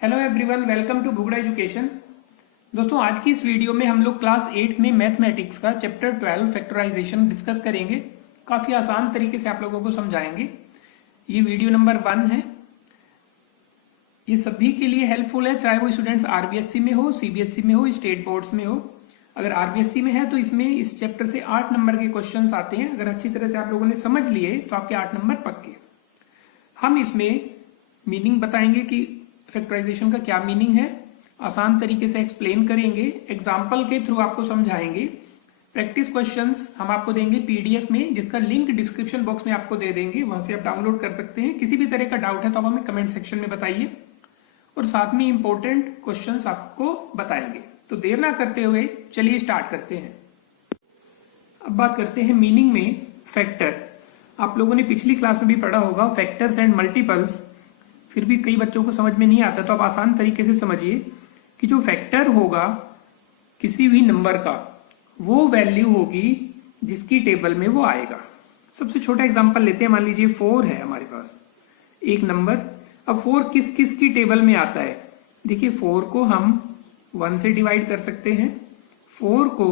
Hello everyone, welcome to Bugda education. दोस्तों, आज की इस वीडियो में हम लोग क्लास 8 में मैथमेटिक्स का चैप्टर 12 फैक्टराइजेशन डिस्कस करेंगे। काफी आसान तरीके से आप लोगों को समझाएंगे। ये वीडियो नंबर 1 है। ये सभी के लिए हेल्पफुल है, चाहे वो स्टूडेंट्स आरबीएससी में हो, सीबीएसई में हो, स्टेट बोर्ड्स में हो। अगर आरबीएससी में है तो इसमें इस चैप्टर से 8 नंबर के क्वेश्चन आते हैं। अगर अच्छी तरह से आप लोगों ने समझ लिए तो आपके 8 नंबर पक्के। हम इसमें मीनिंग बताएंगे कि फैक्टराइजेशन का क्या मीनिंग है, आसान तरीके से एक्सप्लेन करेंगे, एग्जाम्पल के थ्रू आपको समझाएंगे। प्रैक्टिस क्वेश्चंस हम आपको देंगे पीडीएफ में, जिसका लिंक डिस्क्रिप्शन बॉक्स में आपको दे देंगे, वहां से आप डाउनलोड कर सकते हैं। किसी भी तरह का डाउट है तो आप हमें कमेंट सेक्शन में बताइए और साथ में इंपॉर्टेंट क्वेश्चंस आपको बताएंगे। तो देर ना करते हुए चलिए स्टार्ट करते हैं। अब बात करते हैं मीनिंग में। फैक्टर आप लोगों ने पिछली क्लास में भी पढ़ा होगा, फैक्टर्स एंड मल्टीपल्स। फिर भी कई बच्चों को समझ में नहीं आता, तो आप आसान तरीके से समझिए कि जो फैक्टर होगा किसी भी नंबर का, वो वैल्यू होगी जिसकी टेबल में वो आएगा। सबसे छोटा एग्जांपल लेते हैं। मान लीजिए 4 है हमारे पास एक नंबर। अब 4 किस किस की टेबल में आता है? देखिए, 4 को हम 1 से डिवाइड कर सकते हैं, 4 को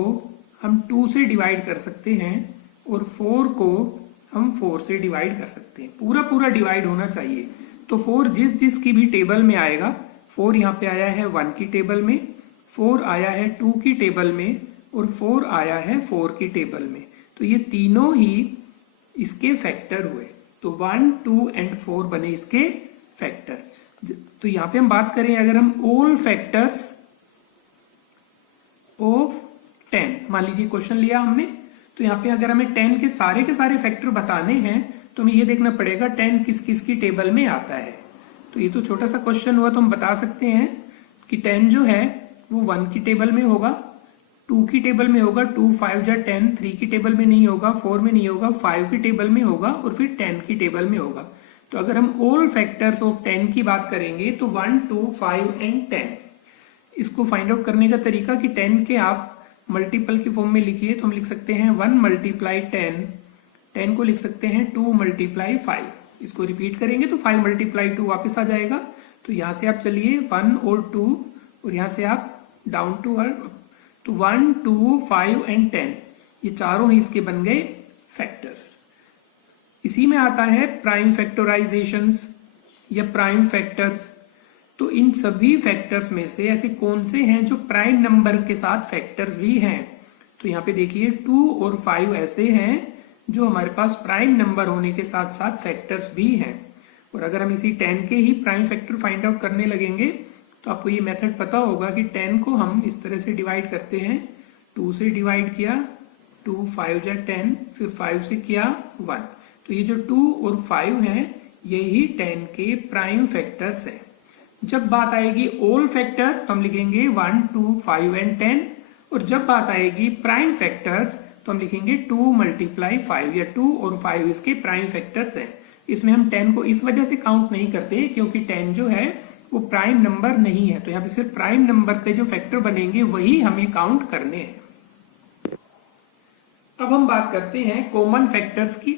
हम 2 से डिवाइड कर सकते हैं और 4 को हम 4 से डिवाइड कर सकते हैं। पूरा पूरा डिवाइड होना चाहिए। तो 4 जिस जिस की भी टेबल में आएगा, 4 यहाँ पे आया है 1 की टेबल में, 4 आया है 2 की टेबल में और 4 आया है 4 की टेबल में। तो ये तीनों ही इसके फैक्टर हुए। तो 1, 2 एंड 4 बने इसके फैक्टर। तो यहाँ पे हम बात करें, अगर हम ऑल फैक्टर्स ऑफ 10, मान लीजिए क्वेश्चन लिया हमने, तो यहाँ पे अगर हमें 10 के सारे फैक्टर बताने हैं तो हमें ये देखना पड़ेगा 10 किस किस की टेबल में आता है। तो ये तो छोटा सा क्वेश्चन हुआ, तो हम बता सकते हैं कि 10 जो है वो 1 की टेबल में होगा, 2 की टेबल में होगा, 2 5 जा 10, 3 की टेबल में नहीं होगा, 4 में नहीं होगा, 5 की टेबल में होगा और फिर 10 की टेबल में होगा। तो अगर हम ऑल फैक्टर्स ऑफ 10 की बात करेंगे तो 1, 2, 5 एंड 10। इसको फाइंड आउट करने का तरीका कि 10 के आप मल्टीपल की फॉर्म में लिखिए, तो हम लिख सकते हैं 1 मल्टीप्लाई 10, 10 को लिख सकते हैं 2 मल्टीप्लाई 5। इसको रिपीट करेंगे तो 5 मल्टीप्लाई 2 वापस आ जाएगा। तो यहां से आप चलिए 1 और 2 और यहां से आप डाउन टू अर्थ। तो 1, 2, 5 एंड 10 ये चारों ही इसके बन गए फैक्टर्स। इसी में आता है प्राइम फैक्टराइजेशंस या प्राइम फैक्टर्स। तो इन सभी फैक्टर्स में से ऐसे कौन से हैं जो प्राइम नंबर के साथ फैक्टर्स भी हैं? तो यहाँ पे देखिए 2 और 5 ऐसे हैं जो हमारे पास प्राइम नंबर होने के साथ साथ फैक्टर्स भी हैं। और अगर हम इसी 10 के ही प्राइम फैक्टर फाइंड आउट करने लगेंगे तो आपको ये मेथड पता होगा कि 10 को हम इस तरह से डिवाइड करते हैं। 2 से डिवाइड किया, 2 5 जा 10, फिर 5 से किया 1। तो ये जो 2 और 5 हैं यही 10 के प्राइम फैक्टर्स हैं। जब बात आएगी ऑल फैक्टर्स तो हम लिखेंगे 1, 2, 5 एंड 10। और जब बात आएगी प्राइम फैक्टर्स तो हम लिखेंगे 2 मल्टीप्लाई 5, या 2 और 5 इसके प्राइम फैक्टर्स हैं। इसमें हम 10 को इस वजह से काउंट नहीं करते क्योंकि 10 जो है वो प्राइम नंबर नहीं है। तो यहाँ पे सिर्फ प्राइम नंबर के जो फैक्टर बनेंगे वही हमें काउंट करने हैं। अब हम बात करते हैं कॉमन फैक्टर्स की।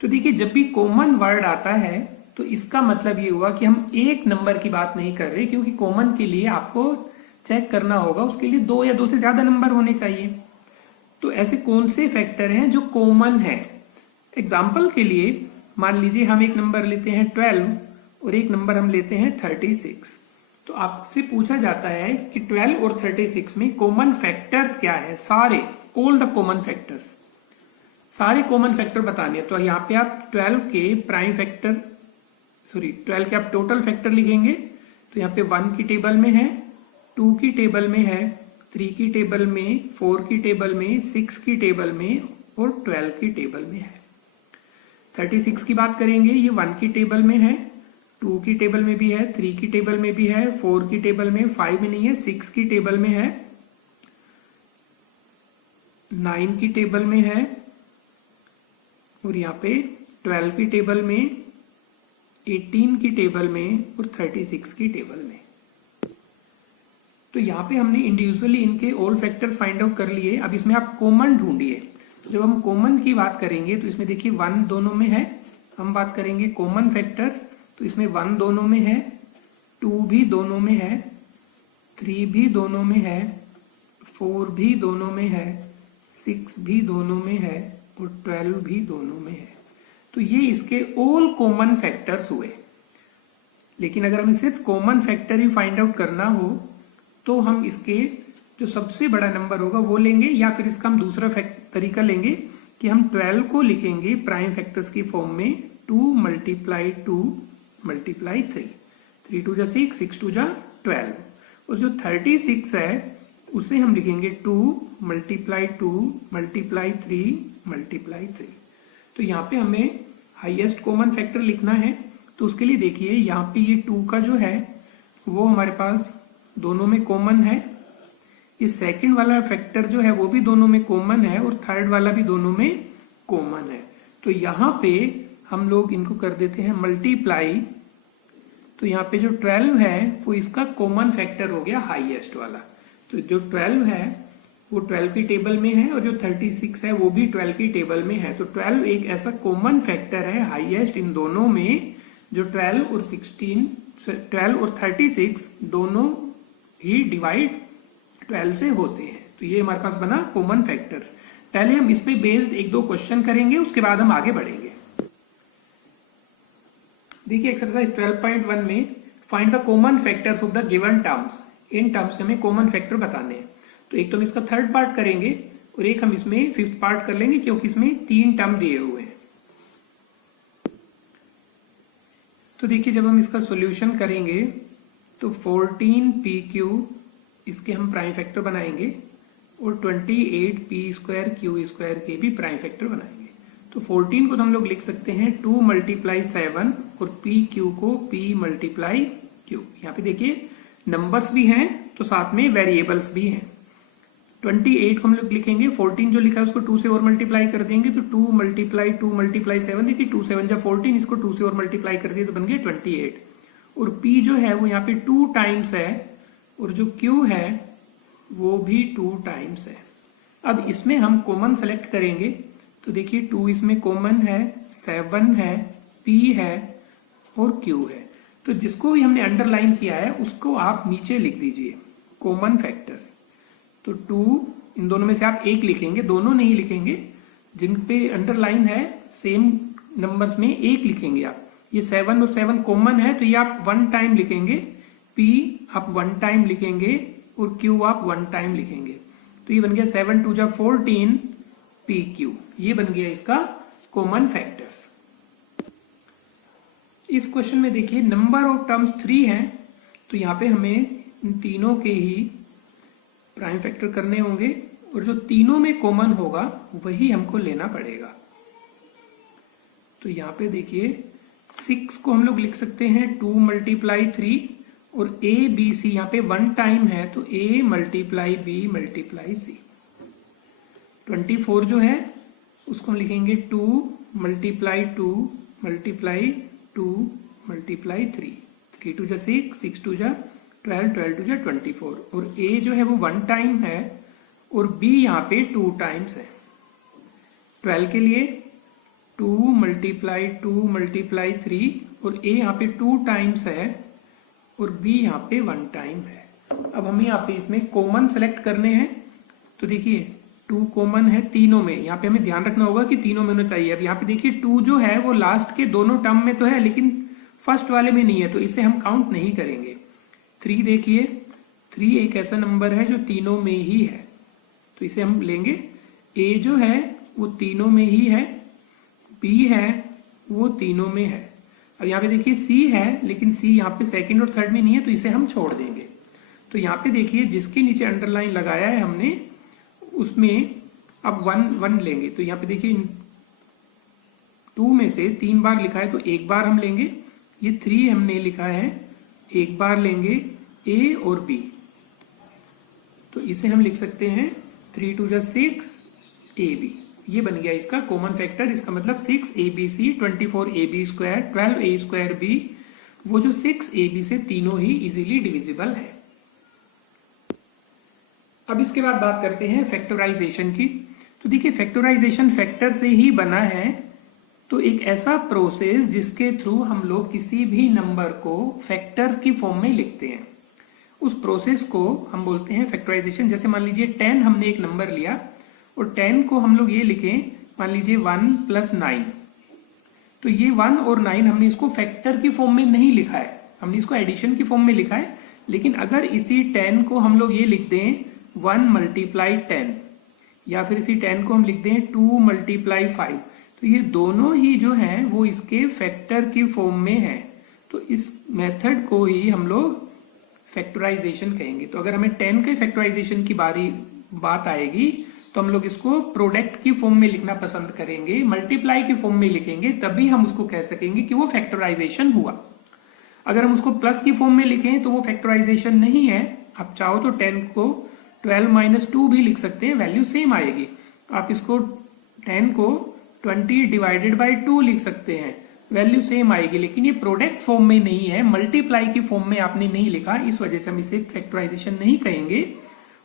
तो देखिए, जब भी कॉमन वर्ड आता है तो इसका मतलब ये हुआ कि हम एक नंबर की बात नहीं कर रहे, क्योंकि कॉमन के लिए आपको चेक करना होगा, उसके लिए 2 या 2 से ज्यादा नंबर होने चाहिए। तो ऐसे कौन से फैक्टर हैं जो कॉमन है? एग्जाम्पल के लिए मान लीजिए हम एक नंबर लेते हैं 12 और एक नंबर हम लेते हैं 36। तो आपसे पूछा जाता है कि 12 और 36 में कॉमन फैक्टर्स क्या है? सारे, ऑल द कॉमन फैक्टर्स, सारे कॉमन फैक्टर बताने। तो यहाँ पे आप 12 के प्राइम फैक्टर, 12 के आप टोटल फैक्टर लिखेंगे। तो यहाँ पे 1 की टेबल में है, 2 की टेबल में है, 3 की टेबल में, 4 की टेबल में, 6 की टेबल में और 12 की टेबल में है। 36 की बात करेंगे, ये 1 की टेबल में है, 2 की टेबल में भी है, 3 की टेबल में भी है, 4 की टेबल में, 5 में नहीं है, 6 की टेबल में है, 9 की टेबल में है और यहाँ पे 12 की टेबल में, 18 की टेबल में और 36 की टेबल में। तो यहाँ पे हमने इंडिविजुअली इनके ऑल फैक्टर फाइंड आउट कर लिए। अब इसमें आप कॉमन ढूंढिए। जब हम कॉमन की बात करेंगे तो इसमें देखिए 1 दोनों में है। हम बात करेंगे कॉमन फैक्टर्स, तो इसमें 1 दोनों में है, 2 भी दोनों में है, 3 भी दोनों में है, 4 भी दोनों में है, 6 भी दोनों में है और 12 भी दोनों में है। तो ये इसके ऑल कॉमन फैक्टर्स हुए। लेकिन अगर हमें सिर्फ कॉमन फैक्टर ही फाइंड आउट करना हो तो हम इसके जो सबसे बड़ा नंबर होगा वो लेंगे, या फिर इसका हम दूसरा तरीका लेंगे कि हम 12 को लिखेंगे प्राइम फैक्टर्स की फॉर्म में 2 मल्टीप्लाई 2 मल्टीप्लाई 3, 3 2 जा 6, 6 2 जा 12। और जो 36 है उसे हम लिखेंगे 2 मल्टीप्लाई 2 मल्टीप्लाई 3 मल्टीप्लाई 3। तो यहाँ पे हमें हाईएस्ट कॉमन फैक्टर लिखना है। तो उसके लिए देखिए यहाँ पे ये 2 का जो है वो हमारे पास दोनों में कॉमन है, ये सेकंड वाला फैक्टर जो है वो भी दोनों में कॉमन है और थर्ड वाला भी दोनों में कॉमन है। तो यहाँ पे हम लोग इनको कर देते हैं मल्टीप्लाई। तो यहाँ पे जो 12 है वो इसका कॉमन फैक्टर हो गया हाईएस्ट वाला। तो जो 12 है वो 12 की टेबल में है और जो 36 है वो भी 12 की टेबल में है। तो 12 एक ऐसा कॉमन फैक्टर है हाईएस्ट इन दोनों में, जो 12 और 36 दोनों ही डिवाइड 12 से होते हैं। तो ये हमारे पास बना कॉमन फैक्टर्स। पहले हम इस पे बेस्ड एक दो क्वेश्चन करेंगे, उसके बाद हम आगे बढ़ेंगे। देखिए एक्सरसाइज 12.1 में find the common factors of the given terms. In terms हमें कॉमन फैक्टर बताने हैं। तो एक तो हम इसका थर्ड पार्ट करेंगे और एक हम इसमें फिफ्थ पार्ट कर लेंगे, क्योंकि इसमें 3 टर्म दिए हुए हैं। तो देखिए जब हम इसका सॉल्यूशन करेंगे तो 14pq इसके हम प्राइम फैक्टर बनाएंगे और 28p² के भी प्राइम फैक्टर बनाएंगे। तो 14 को तो हम लोग लिख सकते हैं 2 मल्टीप्लाई 7 और pq को p मल्टीप्लाई q। यहाँ पे देखिए नंबर्स भी हैं तो साथ में वेरिएबल्स भी हैं। 28 को हम लोग लिखेंगे, 14 जो लिखा है उसको 2 से और मल्टीप्लाई कर देंगे तो 2 मल्टीप्लाई 2 मल्टीप्लाई 7, देखिए 2 7 जा 14, इसको 2 से और मल्टीप्लाई कर दिए तो बन गया 28। और p जो है वो यहाँ पे 2 टाइम्स है और जो q है वो भी 2 टाइम्स है। अब इसमें हम कॉमन सेलेक्ट करेंगे तो देखिए 2 इसमें कॉमन है, 7 है, p है और q है। तो जिसको भी हमने अंडरलाइन किया है उसको आप नीचे लिख दीजिए कॉमन फैक्टर्स। तो 2 इन दोनों में से आप एक लिखेंगे, दोनों नहीं लिखेंगे, जिन पे अंडरलाइन है सेम नंबर्स में एक लिखेंगे आप। ये 7 और 7 कॉमन है तो ये आप 1 टाइम लिखेंगे, p आप 1 टाइम लिखेंगे और q आप 1 टाइम लिखेंगे। तो ये बन गया 7 2 जा 14 pq। ये बन गया इसका कॉमन फैक्टर्स। इस क्वेश्चन में देखिए नंबर ऑफ टर्म्स 3 हैं तो यहाँ पे हमें इन तीनों के ही प्राइम फैक्टर करने होंगे और जो तीनों में कॉमन होगा वही हमको लेना पड़ेगा। तो यहाँ पे देखिए 6 को हम लोग लिख सकते हैं 2 मल्टीप्लाई 3 और a b c यहाँ पे 1 टाइम है तो a multiply b multiply c। 24 जो है उसको हम लिखेंगे 2 मल्टीप्लाई 2 मल्टीप्लाई 2 मल्टीप्लाई 3, 3 2 जा 6, 6 2 जा 12, 12 2 जा 24। और a जो है वो 1 टाइम है और b यहाँ पे 2 टाइम्स है। 12 के लिए 2 मल्टीप्लाई 2 मल्टीप्लाई 3 और a यहाँ पे 2 टाइम्स है और b यहाँ पे 1 टाइम है। अब हमें यहाँ पे इसमें कॉमन सेलेक्ट करने हैं। तो देखिए 2 कॉमन है तीनों में, यहाँ पे हमें ध्यान रखना होगा कि तीनों में होना चाहिए। अब यहाँ पे देखिए 2 जो है वो लास्ट के दोनों टर्म में तो है लेकिन फर्स्ट वाले में नहीं है तो इसे हम काउंट नहीं करेंगे। 3 देखिए 3 एक ऐसा नंबर है जो तीनों में ही है तो इसे हम लेंगे। a जो है वो तीनों में ही है, b है वो तीनों में है। अब यहाँ पे देखिए c है लेकिन c यहाँ पे सेकंड और थर्ड में नहीं है तो इसे हम छोड़ देंगे। तो यहाँ पे देखिए जिसके नीचे अंडरलाइन लगाया है हमने उसमें अब 1 1 लेंगे। तो यहाँ पे देखिए 2 में से 3 बार लिखा है तो एक बार हम लेंगे, ये 3 हमने लिखा है एक बार लेंगे a और b। तो इसे हम लिख सकते हैं 3 2 जा 6 ab। ये बन गया इसका कॉमन फैक्टर। इसका मतलब 6 abc 24 ab square 12 a square b, वो जो 6 ab से तीनों ही इजीली डिविजिबल है। अब इसके बाद बात करते हैं फैक्टराइजेशन की। तो देखिए फैक्टराइजेशन फैक्टर से ही बना है तो एक ऐसा प्रोसेस जिसके थ्रू हम लोग किसी भी नंबर को फैक्टर्स की फॉर्म में लिखते हैं, उस प्रोसेस को हम बोलते हैं फैक्टराइजेशन। जैसे मान लीजिए 10 हमने एक नंबर लिया और 10 को हम लोग ये लिखें, मान लीजिए 1 + 9, तो ये 1 और 9 हमने इसको फैक्टर की फॉर्म में नहीं लिखा है, हमने इसको एडिशन की फॉर्म में लिखा है। लेकिन अगर इसी 10 को हम लोग ये लिख दें 1 × 10, या फिर इसी 10 को हम लिख दें 2 × 5, तो ये दोनों ही जो हैं वो इसके फैक्टर की फॉर्म में है। तो इस मेथड को ही हम लोग फैक्टराइजेशन कहेंगे। तो अगर हमें 10 के फैक्टराइजेशन की बात आएगी तो हम लोग इसको प्रोडक्ट की फॉर्म में लिखना पसंद करेंगे, मल्टीप्लाई की फॉर्म में लिखेंगे, तभी हम उसको कह सकेंगे कि वो फैक्टराइजेशन हुआ। अगर हम उसको प्लस की फॉर्म में लिखें तो वो फैक्टराइजेशन नहीं है। आप चाहो तो 10 को 12 - 2 भी लिख सकते हैं, वैल्यू सेम आएगी। आप इसको 10 को 20/2 लिख सकते हैं, वैल्यू सेम आएगी। लेकिन ये प्रोडक्ट फॉर्म में नहीं है, मल्टीप्लाई की फॉर्म में आपने नहीं लिखा, इस वजह से हम इसे फैक्टराइजेशन नहीं कहेंगे।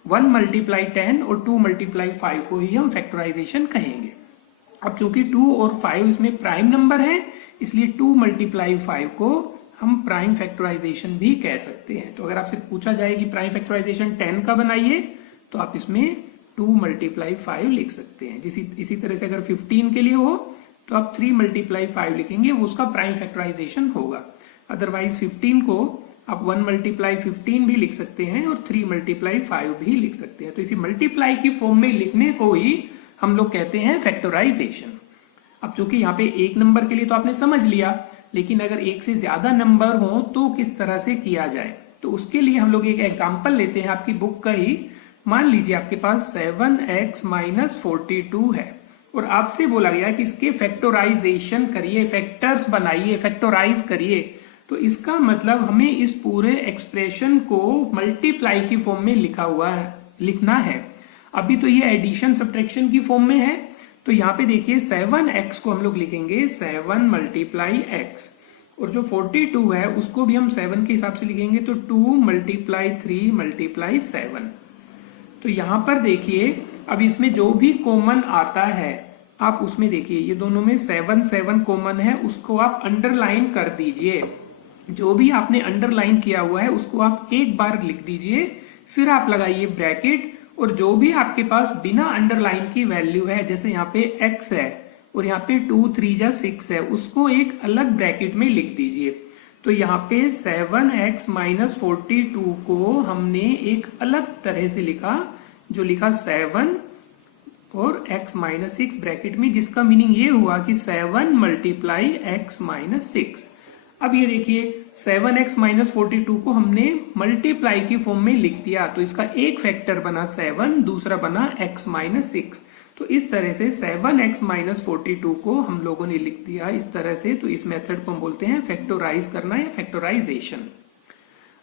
1 × 10 और 2 × 5 को ही हम फैक्टराइजेशन कहेंगे। अब चूंकि 2 और 5 इसमें प्राइम नंबर है, इसलिए 2 × 5 को हम प्राइम फैक्टराइजेशन भी कह सकते हैं। तो अगर आपसे पूछा जाए कि प्राइम फैक्टराइजेशन 10 का बनाइए, तो आप इसमें 2 × 5 लिख सकते हैं। इसी तरह से अगर 15 के लिए हो तो आप 3 × 5 लिखेंगे, वो उसका प्राइम फैक्टराइजेशन होगा। अदरवाइज 15 को आप 1 × 15 भी लिख सकते हैं और 3 × 5 भी लिख सकते हैं। तो इसी मल्टीप्लाई की फॉर्म में लिखने को ही हम लोग कहते हैं फैक्टराइजेशन। अब चूंकि यहाँ पे एक नंबर के लिए तो आपने समझ लिया, लेकिन अगर एक से ज्यादा नंबर हो तो किस तरह से किया जाए, तो उसके लिए हम लोग एक एग्जाम्पल लेते हैं आपकी बुक का ही। मान लीजिए आपके पास 7x - 42 है और आपसे बोला गया कि इसके फैक्टराइजेशन करिए, फैक्टर्स बनाइए, फैक्टराइज करिए। तो इसका मतलब हमें इस पूरे एक्सप्रेशन को मल्टीप्लाई की फॉर्म में लिखना है। अभी तो ये एडिशन सब्ट्रैक्शन की फॉर्म में है। तो यहाँ पे देखिए 7x को हम लोग लिखेंगे 7 × x, और जो 42 है उसको भी हम 7 के हिसाब से लिखेंगे, तो 2 × 3 × 7। तो यहां पर देखिए अब इसमें जो भी कॉमन आता है आप उसमें देखिए, ये दोनों में 7 कॉमन है, उसको आप अंडरलाइन कर दीजिए। जो भी आपने अंडरलाइन किया हुआ है उसको आप एक बार लिख दीजिए, फिर आप लगाइए ब्रैकेट, और जो भी आपके पास बिना अंडरलाइन की वैल्यू है, जैसे यहाँ पे x है और यहाँ पे 2 × 3 = 6 है, उसको एक अलग ब्रैकेट में लिख दीजिए। तो यहाँ पे 7x - 42 को हमने एक अलग तरह से लिखा, जो लिखा 7 और x - 6 ब्रैकेट में, जिसका मीनिंग ये हुआ कि 7 × x - 6। अब ये देखिए 7x - 42 को हमने मल्टीप्लाई की फॉर्म में लिख दिया, तो इसका एक फैक्टर बना 7, दूसरा बना x - 6। तो इस तरह से 7x - 42 को हम लोगों ने लिख दिया इस तरह से। तो इस मेथड को हम बोलते हैं फैक्टराइज करना या फैक्टराइजेशन।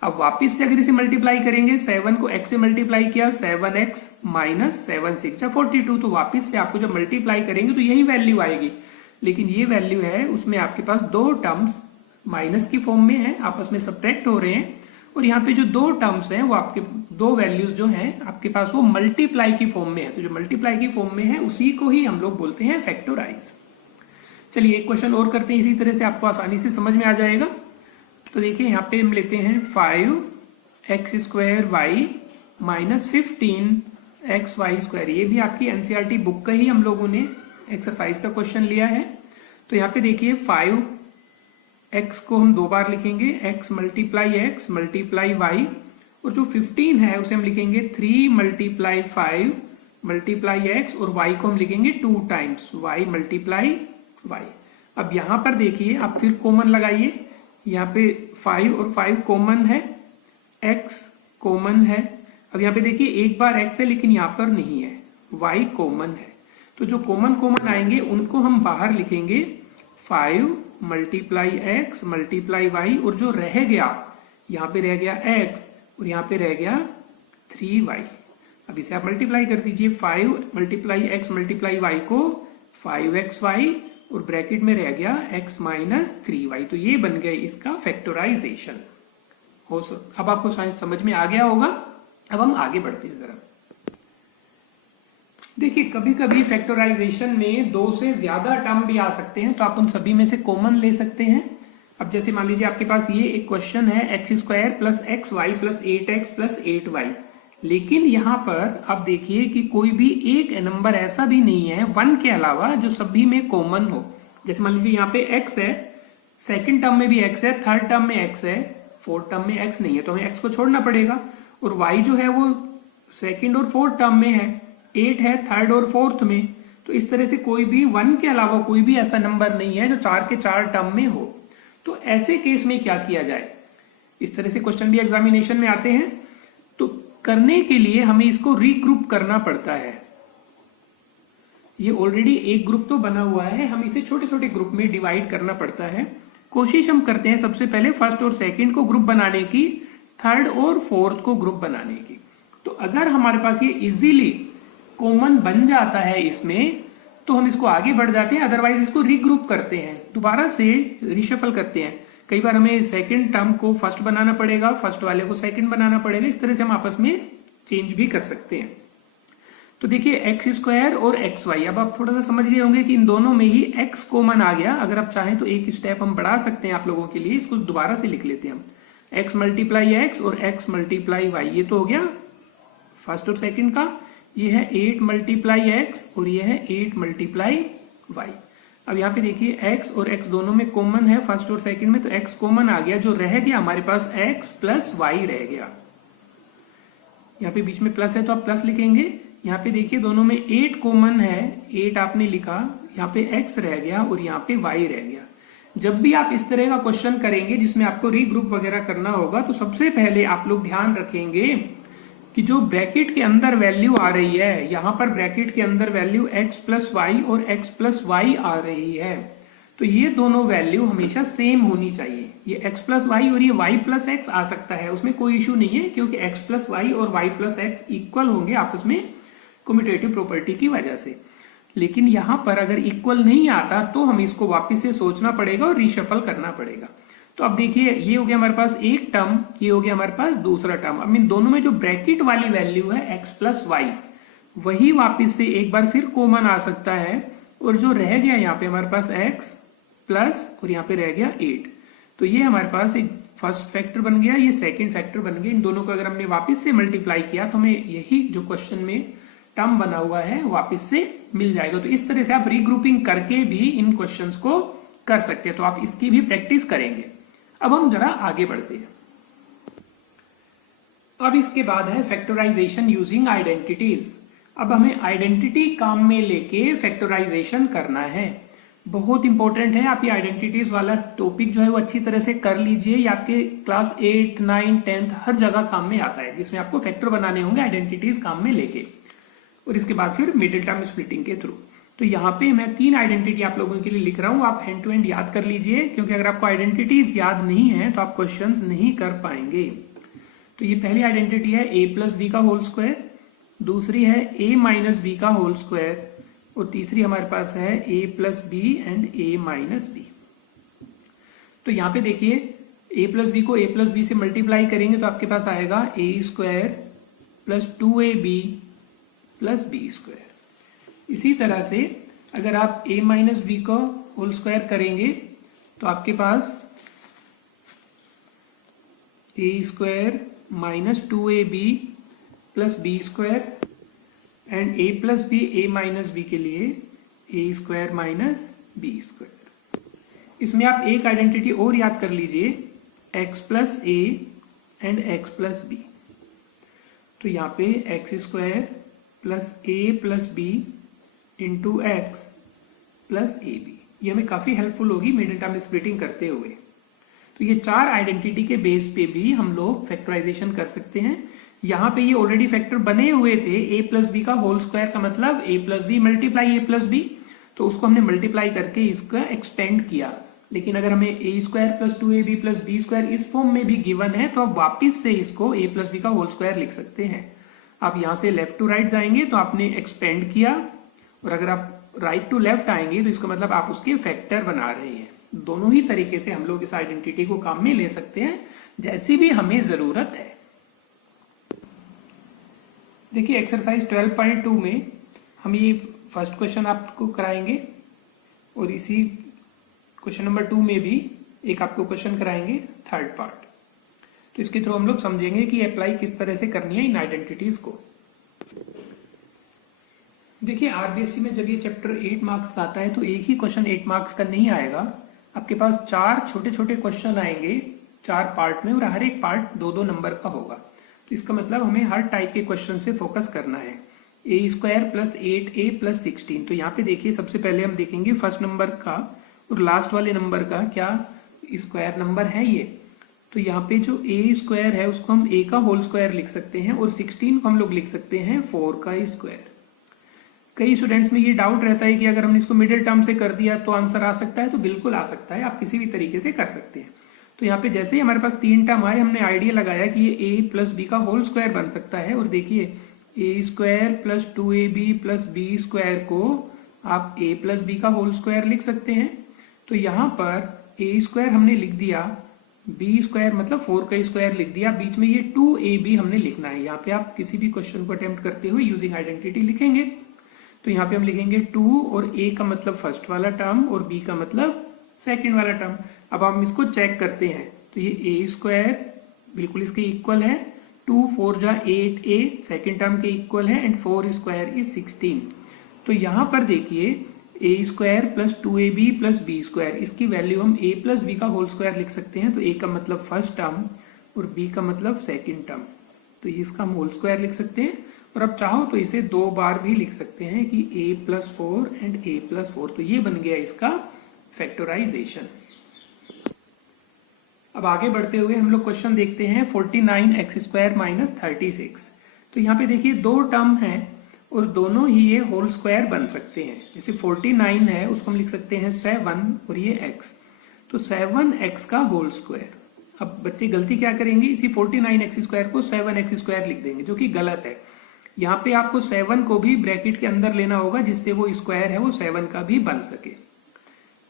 अब वापिस से अगर इसे मल्टीप्लाई करेंगे, 7 को x से मल्टीप्लाई किया, 7x - 7 × 6 = 42, तो वापिस से आपको जब मल्टीप्लाई करेंगे तो यही वैल्यू आएगी। लेकिन ये वैल्यू है उसमें आपके पास दो टर्म्स माइनस की फॉर्म में है, आपस में सब्ट्रैक्ट हो रहे हैं, और यहाँ पे जो दो टर्म्स हैं वो आपके दो वैल्यूज जो हैं आपके पास वो मल्टीप्लाई की फॉर्म में है। तो जो मल्टीप्लाई की फॉर्म में है उसी को ही हम लोग बोलते हैं फैक्टराइज। चलिए एक क्वेश्चन और करते हैं, इसी तरह से आपको आसानी से समझ में आ जाएगा। तो देखिए यहाँ पे हम लेते हैं 5x² y - 15xy²। ये भी आपकी एनसीईआरटी बुक का ही हम लोगों ने एक्सरसाइज का क्वेश्चन लिया है। तो यहाँ पे देखिए 5x को हम दो बार लिखेंगे, x × x × y, और जो 15 है उसे हम लिखेंगे 3 × 5 × x, और y को हम लिखेंगे 2 टाइम्स y × y। अब यहां पर देखिए आप फिर कॉमन लगाइए, यहाँ पे 5 और 5 कॉमन है, x कॉमन है। अब यहाँ पे देखिए एक बार x है लेकिन यहाँ पर नहीं है, y कॉमन है। तो जो कॉमन आएंगे उनको हम बाहर लिखेंगे 5 × x × y, और जो रह गया यहाँ पे रह गया x और यहाँ पे रह गया 3y। अब इसे आप मल्टीप्लाई कर दीजिए, 5 × x × y को 5xy, और ब्रैकेट में रह गया x - 3y। तो ये बन गया इसका फैक्टराइजेशन। अब आपको शायद समझ में आ गया होगा। अब हम आगे बढ़ते हैं जरा। देखिए कभी कभी फैक्टराइजेशन में दो से ज्यादा टर्म भी आ सकते हैं, तो आप उन सभी में से कॉमन ले सकते हैं। अब जैसे मान लीजिए आपके पास ये एक क्वेश्चन है X square plus X Y plus 8x plus 8y, लेकिन यहाँ पर आप देखिए कि कोई भी एक नंबर ऐसा भी नहीं है 1 के अलावा जो सभी में कॉमन हो। जैसे मान लीजिए यहाँ पे x है, सेकंड टर्म में भी x है, थर्ड टर्म में x है, फोर्थ टर्म में x नहीं है, तो हमें x को छोड़ना पड़ेगा। और y जो है वो सेकंड और फोर्थ टर्म में है, 8 है थर्ड और फोर्थ में। तो इस तरह से कोई भी 1 के अलावा कोई भी ऐसा नंबर नहीं है जो 4 के 4 टर्म में हो। तो ऐसे केस में क्या किया जाए, इस तरह से क्वेश्चन भी एग्जामिनेशन में आते हैं। तो करने के लिए हमें इसको रीग्रुप करना पड़ता है। ये ऑलरेडी एक ग्रुप तो बना हुआ है, हम इसे छोटे छोटे ग्रुप में डिवाइड करना पड़ता है। कोशिश हम करते हैं सबसे पहले फर्स्ट और सेकंड को ग्रुप बनाने की, थर्ड और फोर्थ को ग्रुप बनाने की। तो अगर हमारे पास ये इजीली कॉमन बन जाता है इसमें, तो हम इसको आगे बढ़ जाते हैं, अदरवाइज इसको रीग्रुप करते हैं, दोबारा से रिशफल करते हैं। कई बार हमें सेकंड टर्म को फर्स्ट बनाना पड़ेगा, फर्स्ट वाले को सेकंड बनाना पड़ेगा, इस तरह से हम आपस में चेंज भी कर सकते हैं। तो देखिए एक्स स्क्वायर और एक्स वाई, अब आप थोड़ा सा समझ गए होंगे कि इन दोनों में ही एक्स कॉमन आ गया। अगर आप चाहें तो एक स्टेप हम बढ़ा सकते हैं आप लोगों के लिए, इसको दोबारा से लिख लेते हैं हम, एक्स मल्टीप्लाई एक्स और एक्स मल्टीप्लाई वाई। ये तो हो गया फर्स्ट और सेकंड का। ये है 8 मल्टीप्लाई एक्स और ये है 8 मल्टीप्लाई वाई। अब यहाँ पे देखिए x और x दोनों में कॉमन है फर्स्ट और सेकंड में, तो x कॉमन आ गया। जो रह गया हमारे पास x प्लस वाई रह गया। यहाँ पे बीच में प्लस है तो आप प्लस लिखेंगे। यहाँ पे देखिए दोनों में 8 कॉमन है, 8 आपने लिखा, यहाँ पे x रह गया और यहाँ पे y रह गया। जब भी आप इस तरह का क्वेश्चन करेंगे जिसमें आपको रीग्रुप वगैरह करना होगा, तो सबसे पहले आप लोग ध्यान रखेंगे कि जो ब्रैकेट के अंदर वैल्यू आ रही है, यहां पर ब्रैकेट के अंदर वैल्यू x प्लस वाई और x प्लस वाई आ रही है, तो ये दोनों वैल्यू हमेशा सेम होनी चाहिए। ये x प्लस वाई और ये y प्लस एक्स आ सकता है, उसमें कोई इश्यू नहीं है, क्योंकि x प्लस वाई और y प्लस एक्स इक्वल होंगे आपस में कम्यूटेटिव प्रॉपर्टी की वजह से। लेकिन यहां पर अगर इक्वल नहीं आता तो हमें इसको वापिस से सोचना पड़ेगा और रीशफल करना पड़ेगा। तो अब देखिए ये हो गया हमारे पास एक टर्म, ये हो गया हमारे पास दूसरा टर्म। अब इन दोनों में जो ब्रैकेट वाली वैल्यू है x प्लस वाई, वही वापिस से एक बार फिर कॉमन आ सकता है। और जो रह गया यहाँ पे हमारे पास x प्लस और यहाँ पे रह गया 8, तो ये हमारे पास एक फर्स्ट फैक्टर बन गया, ये सेकेंड फैक्टर बन गया। इन दोनों को अगर हमने वापिस से मल्टीप्लाई किया तो हमें यही जो क्वेश्चन में टर्म बना हुआ है वापिस से मिल जाएगा। तो इस तरह से आप रीग्रुपिंग करके भी इन क्वेश्चंस को कर सकते हैं। तो आप इसकी भी प्रैक्टिस करेंगे। अब हम जरा आगे बढ़ते हैं। अब इसके बाद है फैक्टराइजेशन यूजिंग आइडेंटिटीज। अब हमें आइडेंटिटी काम में लेके फैक्टराइजेशन करना है। बहुत इंपॉर्टेंट है, आप ये आइडेंटिटीज वाला टॉपिक जो है वो अच्छी तरह से कर लीजिए। ये आपके क्लास 8, 9, 10 हर जगह काम में आता है, जिसमें आपको फैक्टर बनाने होंगे आइडेंटिटीज काम में लेके, और इसके बाद फिर मिडिल टर्म स्प्लिटिंग के थ्रू। तो यहाँ पे मैं 3 आइडेंटिटी आप लोगों के लिए लिख रहा हूं, आप हैंड टू हैंड याद कर लीजिए, क्योंकि अगर आपको आइडेंटिटीज याद नहीं है तो आप क्वेश्चंस नहीं कर पाएंगे। तो ये पहली आइडेंटिटी है a प्लस बी का होल स्क्वायर, दूसरी है a माइनस बी का होल स्क्वायर, और तीसरी हमारे पास है a plus B and a minus B. तो यहाँ पे देखिए a प्लस बी को a प्लस बी से मल्टीप्लाई करेंगे तो आपके पास आएगा a स्क्वायर plus 2ab plus B square. इसी तरह से अगर आप a माइनस बी को होल स्क्वायर करेंगे तो आपके पास a square minus 2ab plus B square, and a plus B a minus B के लिए a square minus B square. इसमें आप एक आइडेंटिटी और याद कर लीजिए, x plus a and x plus B. तो यहाँ पे x square plus a plus B into X plus A B, ये हमें काफी हेल्पफुल होगी मिडिल टर्म स्प्लिटिंग करते हुए। तो ये 4 आइडेंटिटी के बेस पे भी हम लोग फैक्टराइजेशन कर सकते हैं। यहाँ पे ये ऑलरेडी फैक्टर बने हुए थे, a प्लस बी का होल स्क्वायर का मतलब a plus B multiply a plus B, तो उसको हमने मल्टीप्लाई करके इसका एक्सपेंड किया। लेकिन अगर हमें a स्क्वायर plus 2ab plus B square इस फॉर्म में भी गिवन है, तो आप वापिस से इसको a प्लस बी का होल स्क्वायर लिख सकते हैं। आप यहाँ से लेफ्ट टू राइट जाएंगे तो आपने एक्सपेंड किया, और अगर आप राइट टू लेफ्ट आएंगे तो इसका मतलब आप उसके फैक्टर बना रहे हैं। दोनों ही तरीके से हम लोग इस आइडेंटिटी को काम में ले सकते हैं, जैसी भी हमें जरूरत है। देखिए एक्सरसाइज 12.2 में हम ये फर्स्ट क्वेश्चन आपको कराएंगे और इसी क्वेश्चन नंबर 2 में भी एक आपको क्वेश्चन कराएंगे थर्ड पार्ट। तो इसके थ्रू हम लोग समझेंगे कि अप्लाई किस तरह से करनी है इन आइडेंटिटीज को। देखिए आरबीएससी में जब ये चैप्टर 8 मार्क्स का आता है तो एक ही क्वेश्चन 8 मार्क्स का नहीं आएगा, आपके पास 4 छोटे छोटे क्वेश्चन आएंगे 4 पार्ट में और हर एक पार्ट 2-2 नंबर का होगा। तो इसका मतलब हमें हर टाइप के क्वेश्चन से फोकस करना है। a² + 8a + 16। तो यहाँ पे देखिए सबसे पहले हम देखेंगे फर्स्ट नंबर का और लास्ट वाले नंबर का क्या स्क्वायर नंबर है ये। तो यहाँ पे जो a² है उसको हम a का होल स्क्वायर लिख सकते हैं और 16 को हम लोग लिख सकते हैं 4 का स्क्वायर। कई स्टूडेंट्स में ये डाउट रहता है कि अगर हमने इसको मिडिल टर्म से कर दिया तो आंसर आ सकता है, तो बिल्कुल आ सकता है, आप किसी भी तरीके से कर सकते हैं। तो यहाँ पे जैसे ही हमारे पास 3 टर्म आए हमने आइडिया लगाया कि ये a + b का होल स्क्वायर बन सकता है और देखिए a² + 2ab + b² को आप a + b का होल स्क्वायर लिख सकते हैं। तो यहाँ पर a² हमने लिख दिया, b² मतलब 4 का स्क्वायर लिख दिया, बीच में ये 2ab हमने लिखना है। यहाँ पे आप किसी भी क्वेश्चन को अटेम्प्ट करते हुए यूजिंग आइडेंटिटी लिखेंगे। तो यहाँ पे हम लिखेंगे 2 और a का मतलब फर्स्ट वाला टर्म और b का मतलब सेकंड वाला टर्म। अब हम इसको चेक करते हैं तो ये a² बिल्कुल इसके इक्वल है, 2 4 जा 8a सेकंड टर्म के इक्वल है एंड 4 स्क्वायर इज 16। तो यहाँ पर देखिए a² + 2ab + b², इसकी वैल्यू हम a + b का होल स्क्वायर लिख सकते हैं। तो a का मतलब फर्स्ट टर्म और b का मतलब सेकंड टर्म, तो इसका हम होल स्क्वायर लिख सकते हैं। और अब चाहो तो इसे 2 बार भी लिख सकते हैं कि a + 4 एंड a + 4। तो ये बन गया इसका फैक्टराइजेशन। अब आगे बढ़ते हुए हम लोग क्वेश्चन देखते हैं 49x² - 36। तो यहाँ पे देखिए 2 टर्म है और दोनों ही ये होल स्क्वायर बन सकते हैं। जैसे 49 है उसको हम लिख सकते हैं 7 और ये x, तो 7x का होल स्क्वायर। अब बच्चे गलती क्या करेंगे, इसी 49x² को 7x² लिख देंगे, जो कि गलत है। यहाँ पे आपको 7 को भी ब्रैकेट के अंदर लेना होगा जिससे वो स्क्वायर है वो 7 का भी बन सके।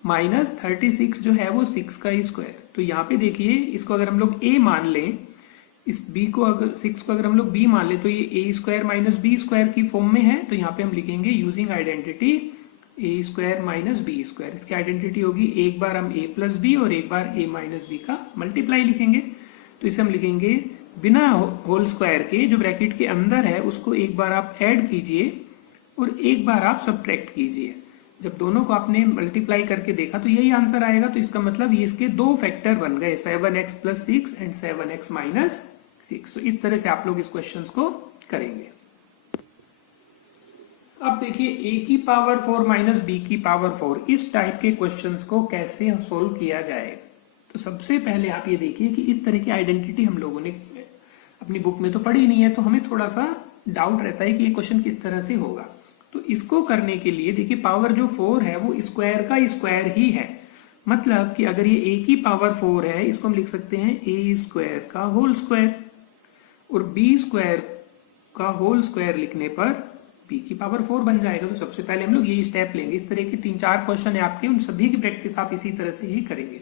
-36 जो है वो 6 का स्क्वायर। तो यहाँ पे देखिए इसको अगर हम लोग a मान लें, इस b को अगर 6 को अगर हम लोग b मान ले तो ये a² - b² की फॉर्म में है। तो यहाँ पे हम लिखेंगे यूजिंग आइडेंटिटी a² - b²। इसकी आइडेंटिटी होगी एक बार हम a + b और एक बार a - b का मल्टीप्लाई लिखेंगे। तो इसे हम लिखेंगे बिना होल स्क्वायर के, जो ब्रैकेट के अंदर है उसको एक बार आप ऐड कीजिए और एक बार आप सब्ट्रैक्ट कीजिए। जब दोनों को आपने मल्टीप्लाई करके देखा तो यही आंसर आएगा। तो इसका मतलब ये इसके 2 फैक्टर बन गए, 7x + 6 एंड 7x - 6। तो इस तरह से आप लोग इस क्वेश्चन को करेंगे। अब देखिए a⁴ - b⁴ इस टाइप के क्वेश्चंस को कैसे सोल्व किया जाए। तो सबसे पहले आप ये देखिए कि इस तरह की आइडेंटिटी हम लोगों ने अपनी बुक में तो पढ़ी नहीं है, तो हमें थोड़ा सा डाउट रहता है कि ये क्वेश्चन किस तरह से होगा। तो इसको करने के लिए देखिए पावर जो 4 है वो स्क्वायर का स्क्वायर ही है। मतलब कि अगर ये a⁴ है इसको हम लिख सकते हैं a² का होल स्क्वायर और b² का होल स्क्वायर लिखने पर b⁴ बन जाएगा। तो सबसे पहले हम लोग यही स्टेप लेंगे। इस तरह के 3-4 क्वेश्चन है आपके, उन सभी की प्रैक्टिस आप इसी तरह से ही करेंगे।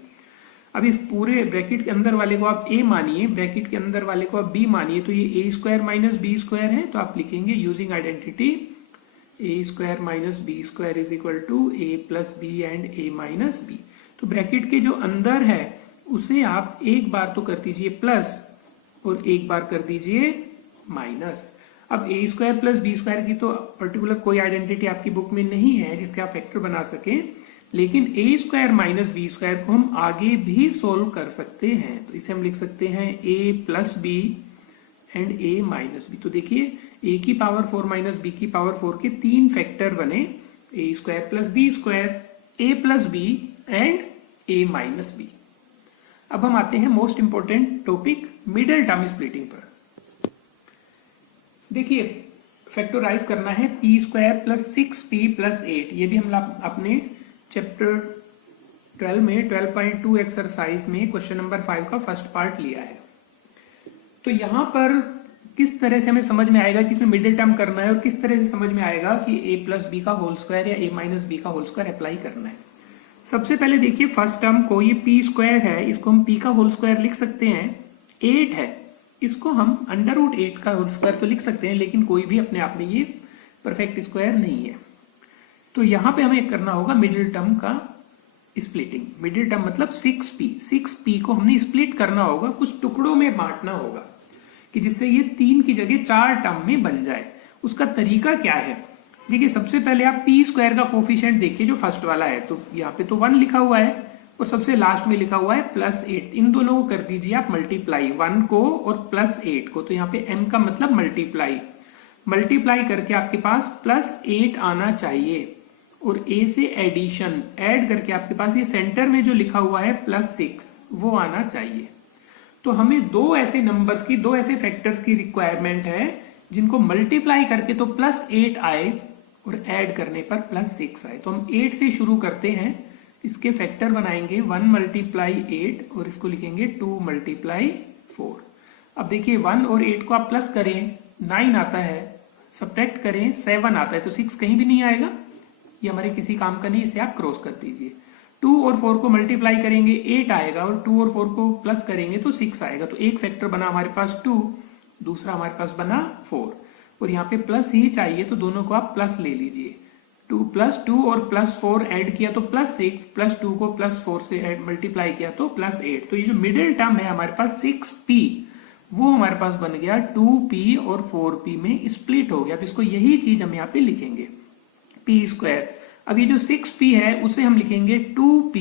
अब इस पूरे ब्रैकेट के अंदर वाले को आप a मानिए, ब्रैकेट के अंदर वाले को आप b मानिए, तो ये a² - b² है। तो आप लिखेंगे using identity a² - b² is equal to a + b and a - b। तो ब्रैकेट के जो अंदर है उसे आप एक बार तो कर दीजिए प्लस और एक बार कर दीजिए माइनस। अब a² + b² की तो पर्टिकुलर कोई आइडेंटिटी आपकी बुक में नहीं है जिसके आप फैक्टर बना सके, लेकिन a² - b² को हम आगे भी सोल्व कर सकते हैं। तो इसे हम लिख सकते हैं a + b and a - b। तो देखिए a⁴ - b⁴ के 3 फैक्टर बने, a² + b², a + b and a - b। अब हम आते हैं most important topic middle term splitting पर। देखिए फैक्टराइज करना है p² + 6p + 8। ये भी हम अपने चैप्टर 12 में 12.2 एक्सरसाइज में क्वेश्चन नंबर 5 का फर्स्ट पार्ट लिया है। तो यहां पर किस तरह से हमें समझ में आएगा कि इसमें मिडिल टर्म करना है और किस तरह से समझ में आएगा कि a + b का होल स्क्वायर या a - b का होल स्क्वायर अप्लाई करना है। सबसे पहले देखिए फर्स्ट टर्म को, ये p² है, इसको हम p का होल स्क्वायर लिख सकते हैं। 8 है, इसको हम √8 का होल स्क्वायर तो लिख सकते हैं, लेकिन कोई भी अपने आप में ये परफेक्ट स्क्वायर नहीं है। तो यहां पे हमें करना होगा मिडिल टर्म का स्प्लिटिंग। मिडिल टर्म मतलब 6p। 6p को हमने स्प्लिट करना होगा, कुछ टुकड़ों में बांटना होगा कि जिससे ये 3 की जगह 4 टर्म में बन जाए। उसका तरीका क्या है? देखिए, सबसे पहले आप पी स्क्वायर का कोफिशिएंट देखिए जो फर्स्ट वाला है, तो यहाँ पे तो 1 लिखा हुआ है और सबसे लास्ट में लिखा हुआ है +8। इन दोनों को कर दीजिए आप मल्टीप्लाई, 1 को और +8 को। तो यहाँ पे m का मतलब मल्टीप्लाई करके आपके पास +8 आना चाहिए और a से एडिशन ऐड करके आपके पास ये सेंटर में जो लिखा हुआ है +6 वो आना चाहिए। तो हमें दो ऐसे नंबर्स की, दो ऐसे फैक्टर्स की रिक्वायरमेंट है जिनको मल्टीप्लाई करके तो +8 आए और ऐड करने पर +6 आए। तो हम 8 से शुरू करते हैं, इसके फैक्टर बनाएंगे 1 × 8 और इसको लिखेंगे 2 × 4। अब देखिए 1 और 8 को आप प्लस करें 9 आता है, सब्ट्रैक्ट करें 7 आता है, तो 6 कहीं भी नहीं आएगा, ये हमारे किसी काम का नहीं, इसे आप क्रॉस कर दीजिए। 2 और 4 को मल्टीप्लाई करेंगे 8 आएगा और 2 और 4 को प्लस करेंगे तो 6 आएगा। तो एक फैक्टर बना हमारे पास 2, दूसरा हमारे पास बना 4 और यहाँ पे प्लस ही चाहिए तो दोनों को आप प्लस ले लीजिए। 2 +2 और +4 ऐड किया तो +6, +2 को +4 से मल्टीप्लाई किया तो +8। तो ये जो मिडिल टर्म है हमारे पास 6p, वो हमारे पास बन गया 2p और 4p में स्प्लिट हो गया। तो इसको यही चीज हम यहाँ पे लिखेंगे p²। अब ये जो 6p है उसे हम लिखेंगे 2p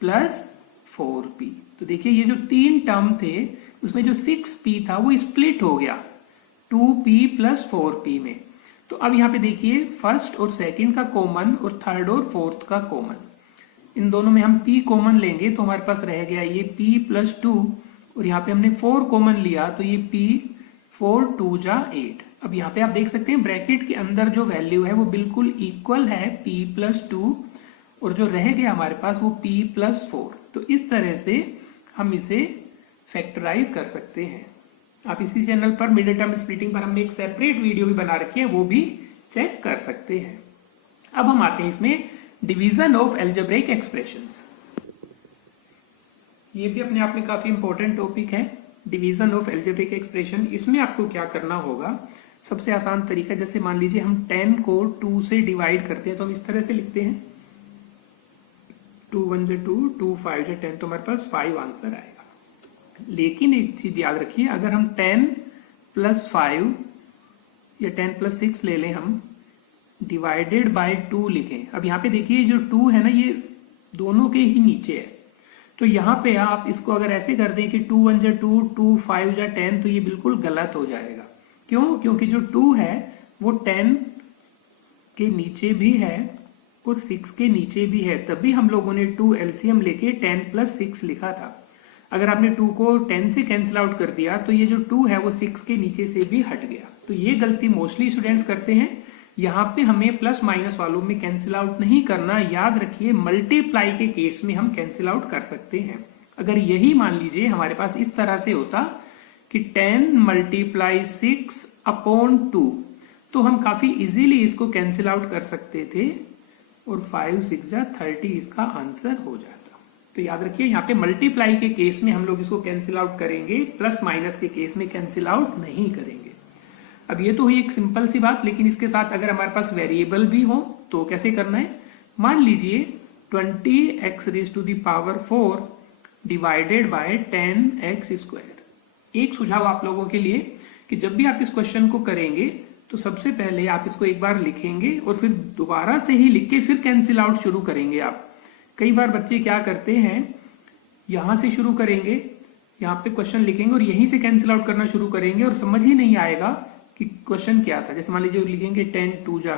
+ 4p। तो देखिए ये जो 3 टर्म थे उसमें जो 6p था वो स्प्लिट हो गया 2p + 4p में। तो अब यहाँ पे देखिए फर्स्ट और सेकंड का कॉमन और थर्ड और फोर्थ का कॉमन, इन दोनों में हम p कॉमन लेंगे तो हमारे पास रह गया ये p + 2 और यहाँ पे हमने 4 कॉमन लिया तो ये p, 4 2 जा 8। अब यहाँ पे आप देख सकते हैं ब्रैकेट के अंदर जो वैल्यू है वो बिल्कुल इक्वल है p + 2 और जो रह गया हमारे पास वो p + 4। तो इस तरह से हम इसे फैक्टराइज कर सकते हैं। आप इसी चैनल पर मिडिल टर्म स्प्लिटिंग पर हमने एक सेपरेट वीडियो भी बना रखी है, वो भी चेक कर सकते हैं। अब हम आते हैं इसमें डिवीजन ऑफ एल्जेब्रिक एक्सप्रेशंस। ये भी अपने आप में काफी इंपॉर्टेंट टॉपिक है, डिवीजन ऑफ एल्जेब्रिक एक्सप्रेशन। इसमें आपको क्या करना होगा, सबसे आसान तरीका, जैसे मान लीजिए हम 10 को 2 से डिवाइड करते हैं तो हम इस तरह से लिखते हैं 2 1 × 2, 2 5 × 10, तो हमारे पास 5 आंसर आएगा। लेकिन एक चीज याद रखिए, अगर हम 10 + 5 या 10 + 6 ले लें, हम डिवाइडेड बाय 2 लिखें। अब यहाँ पे देखिए जो 2 है ना ये दोनों के ही नीचे है, तो यहाँ पे आप इसको अगर ऐसे कर दें कि 2 1 × 2, 2 5 × 10, तो ये बिल्कुल गलत हो जाएगा। क्यों? क्योंकि जो 2 है वो 10 के नीचे भी है और 6 के नीचे भी है, तभी हम लोगों ने 2 एलसीएम लेके 10 + 6 लिखा था। अगर आपने 2 को 10 से कैंसिल आउट कर दिया तो ये जो 2 है वो 6 के नीचे से भी हट गया। तो ये गलती मोस्टली स्टूडेंट्स करते हैं। यहाँ पे हमें प्लस माइनस वालों में कैंसिल आउट नहीं करना, याद रखिए मल्टीप्लाई के केस में हम कैंसिल आउट कर सकते हैं। अगर यही मान लीजिए हमारे पास इस तरह से होता कि 10 × 6 / 2, तो हम काफी इजीली इसको कैंसिल आउट कर सकते थे और 5 6 जा 30 इसका आंसर हो जाता। तो याद रखिए यहाँ पे मल्टीप्लाई के केस में हम लोग इसको कैंसिल आउट करेंगे, प्लस माइनस के केस में कैंसिल आउट नहीं करेंगे। अब ये तो हुई एक सिंपल सी बात, लेकिन इसके साथ अगर हमारे पास वेरिएबल भी हो तो कैसे करना है। मान लीजिए 20x⁴ डिवाइडेड बाय 10x²। एक सुझाव आप लोगों के लिए कि जब भी आप इस क्वेश्चन को करेंगे तो सबसे पहले आप इसको एक बार लिखेंगे और फिर दोबारा से ही लिख के फिर कैंसिल आउट शुरू करेंगे आप। कई बार बच्चे क्या करते हैं, यहां से शुरू करेंगे, यहाँ पे क्वेश्चन लिखेंगे और यहीं से कैंसिल आउट करना शुरू करेंगे और समझ ही नहीं आएगा कि क्वेश्चन क्या था। जैसे मान लीजिए लिखेंगे 10 2 जा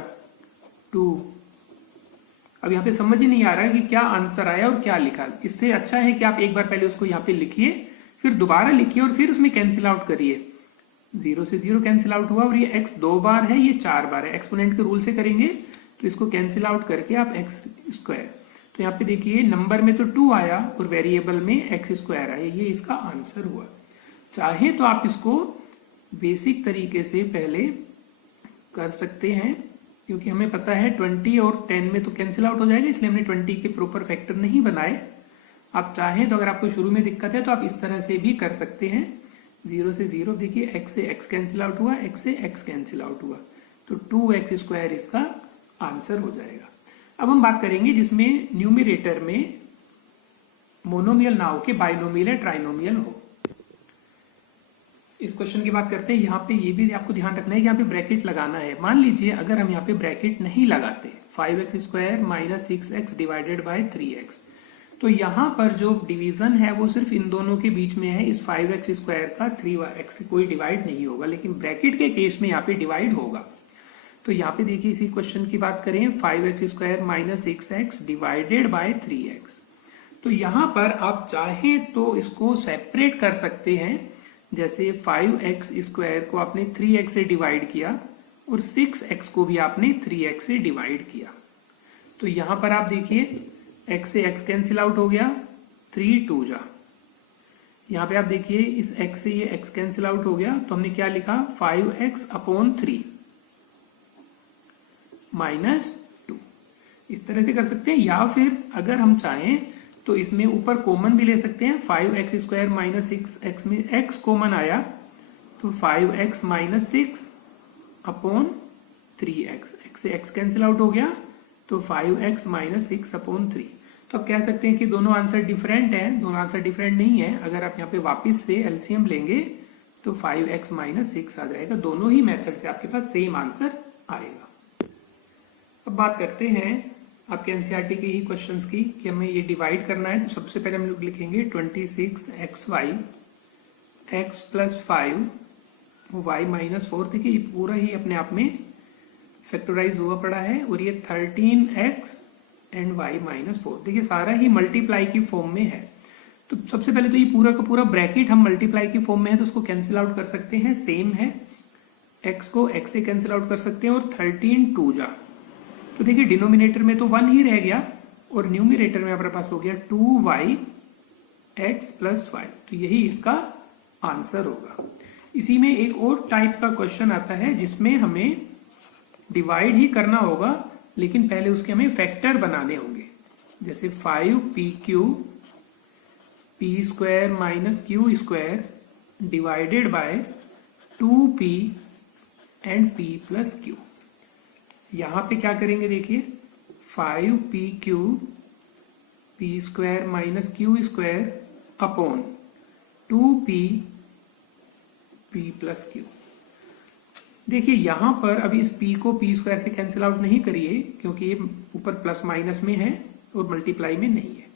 2, अब यहाँ पे समझ ही नहीं आ रहा है कि क्या आंसर आया और क्या लिखा। इससे अच्छा है कि आप एक बार पहले उसको यहाँ पे लिखिए, फिर दोबारा लिखिए और फिर उसमें कैंसिल आउट करिए। 0 से 0 कैंसिल आउट हुआ और ये x 2 बार है, ये 4 बार है। एक्सपोनेंट के रूल से करेंगे तो इसको कैंसिल आउट करके आप x²। तो यहाँ पे देखिए नंबर में तो 2 आया और वेरिएबल में x² आया, ये इसका आंसर हुआ। चाहे तो आप इसको बेसिक तरीके से पहले कर सकते हैं, क्योंकि हमें पता है 20 और 10 में तो कैंसिल आउट हो जाएगा, इसलिए हमने 20 के प्रॉपर फैक्टर नहीं बनाए। आप चाहें तो अगर आपको शुरू में दिक्कत है तो आप इस तरह से भी कर सकते हैं। 0 से 0 देखिए x से x कैंसिल आउट हुआ, x से x कैंसिल आउट हुआ, तो 2x² इसका आंसर हो जाएगा। अब हम बात करेंगे जिसमें न्यूमिरेटर में मोनोमियल ना हो के बाइनोमियल या ट्राइनोमियल हो। इस क्वेश्चन की बात करते हैं। यहाँ पे ये भी आपको ध्यान रखना है कि यहाँ पे ब्रैकेट लगाना है। मान लीजिए अगर हम यहाँ पे ब्रैकेट नहीं लगाते, 5x² minus 6x divided by 3x, तो यहाँ पर जो डिवीजन है वो सिर्फ इन दोनों के बीच में है। इस 5x² का 3x से कोई डिवाइड नहीं होगा, लेकिन ब्रैकेट के केस में यहाँ पे डिवाइड होगा। तो यहाँ पे देखिए इसी क्वेश्चन की बात करें, 5x² minus 6x divided by 3x। तो यहाँ पर आप चाहें तो इसको सेपरेट कर सकते हैं। जैसे 5x² को आपने 3x से डिवाइड किया और 6x को भी आपने 3x से डिवाइड किया। तो यहां पर आप देखिए x से x कैंसिल आउट हो गया, 3 2 जा। यहां पे आप देखिए इस x से ये x कैंसिल आउट हो गया, तो हमने क्या लिखा 5x/3 माइनस 2। इस तरह से कर सकते हैं, या फिर अगर हम चाहें तो इसमें ऊपर कॉमन भी ले सकते हैं। 5x² माइनस 6x में x कॉमन आया तो 5x माइनस 6/3x, x से x कैंसिल आउट हो गया तो 5x माइनस 6/3। तो आप कह सकते हैं कि दोनों आंसर डिफरेंट हैं। दोनों आंसर डिफरेंट नहीं है। अगर आप यहाँ पे वापस से एलसीएम लेंगे तो 5x माइनस 6 आ जाएगा। दोनों ही मेथड से आपके पास सेम आंसर आएगा। अब बात करते हैं आपके एनसीईआरटी के ही क्वेश्चंस की कि हमें ये डिवाइड करना है। तो सबसे पहले हम लोग लिखेंगे 26xy x plus 5 y minus 4। देखिए ये पूरा ही अपने आप में फैक्टराइज हुआ पड़ा है, और ये 13x एंड y माइनस 4। देखिए सारा ही मल्टीप्लाई की फॉर्म में है। तो सबसे पहले तो ये पूरा का पूरा ब्रैकेट हम मल्टीप्लाई की फॉर्म में है तो उसको कैंसिल आउट कर सकते हैं, सेम है। x को x से कैंसिल आउट कर सकते हैं, और 13 2 जा। तो देखिए डिनोमिनेटर में तो 1 ही रह गया, और न्यूमिनेटर में हमारे पास हो गया 2yx प्लस 5। तो यही इसका आंसर होगा। इसी में एक और टाइप का क्वेश्चन आता है जिसमें हमें डिवाइड ही करना होगा, लेकिन पहले उसके हमें फैक्टर बनाने होंगे। जैसे 5pq p² minus q² divided by 2p and p plus q। यहां पे क्या करेंगे देखिए, 5pq p² minus q² upon 2p p plus q। देखिए यहां पर अभी इस p को p² से कैंसिल आउट नहीं करिए, क्योंकि ये ऊपर प्लस माइनस में है और मल्टीप्लाई में नहीं है।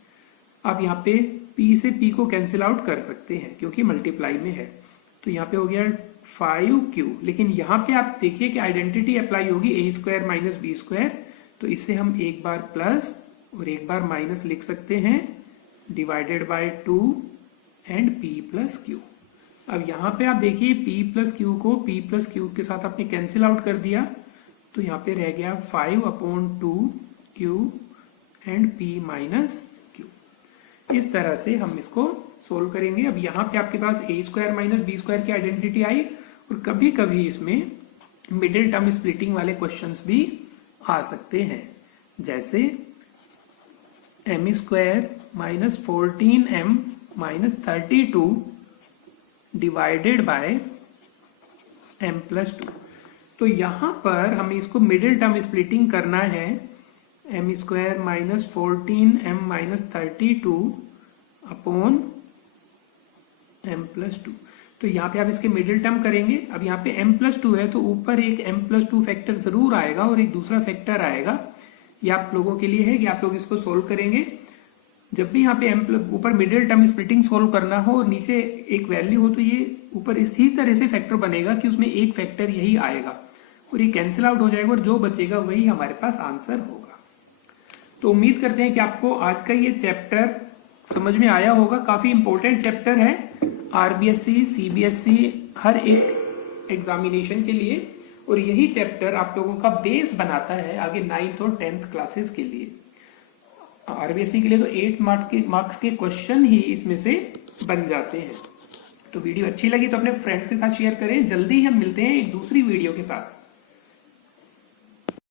आप यहाँ पे p से p को कैंसिल आउट कर सकते हैं क्योंकि मल्टीप्लाई में है। तो यहाँ पे हो गया 5q, लेकिन यहाँ पे आप देखिए कि आइडेंटिटी अप्लाई होगी a² माइनस b²। तो इसे हम एक बार प्लस और एक बार माइनस लिख सकते हैं, divided by 2 and p plus q। अब यहाँ पे आप देखिए p प्लस q को p प्लस q के साथ आपने कैंसिल आउट कर दिया, तो यहाँ पे रह गया 5/2q and p minus q। इस तरह से हम इसको सोल्व करेंगे। अब यहाँ पे आपके पास a² माइनस b² की आइडेंटिटी आई, और कभी कभी इसमें मिडिल टर्म स्प्लिटिंग वाले क्वेश्चंस भी आ सकते हैं। जैसे m² minus 14m minus 32 divided by m plus 2। तो यहां पर हमें इसको मिडिल टर्म स्प्लिटिंग करना है। m² minus 14m minus 32 upon m plus 2। तो यहाँ पे आप इसके मिडिल टर्म करेंगे। अब यहाँ पे m प्लस 2 है तो ऊपर एक m प्लस 2 फैक्टर जरूर आएगा और एक दूसरा फैक्टर आएगा। ये आप लोगों के लिए है कि आप लोग इसको सोल्व करेंगे। जब भी यहाँ पे ऊपर मिडिल टर्म स्प्लिटिंग सोल्व करना हो और नीचे एक वैल्यू हो, तो ये ऊपर इसी तरह से फैक्टर बनेगा कि उसमें एक फैक्टर यही आएगा और ये कैंसिल आउट हो जाएगा, और जो बचेगा वही हमारे पास आंसर होगा। तो उम्मीद करते हैं कि आपको आज का ये चैप्टर समझ में आया होगा। काफी इंपॉर्टेंट चैप्टर है आरबीएससी, सीबीएसई, हर एक एग्जामिनेशन के लिए, और यही चैप्टर आप लोगों का बेस बनाता है आगे 9th और 10th क्लासेस के लिए। आरबीएससी के लिए तो 8 मार्क्स के क्वेश्चन ही इसमें से बन जाते हैं। तो वीडियो अच्छी लगी तो अपने फ्रेंड्स के साथ शेयर करें। जल्दी हम मिलते हैं एक दूसरी वीडियो के साथ।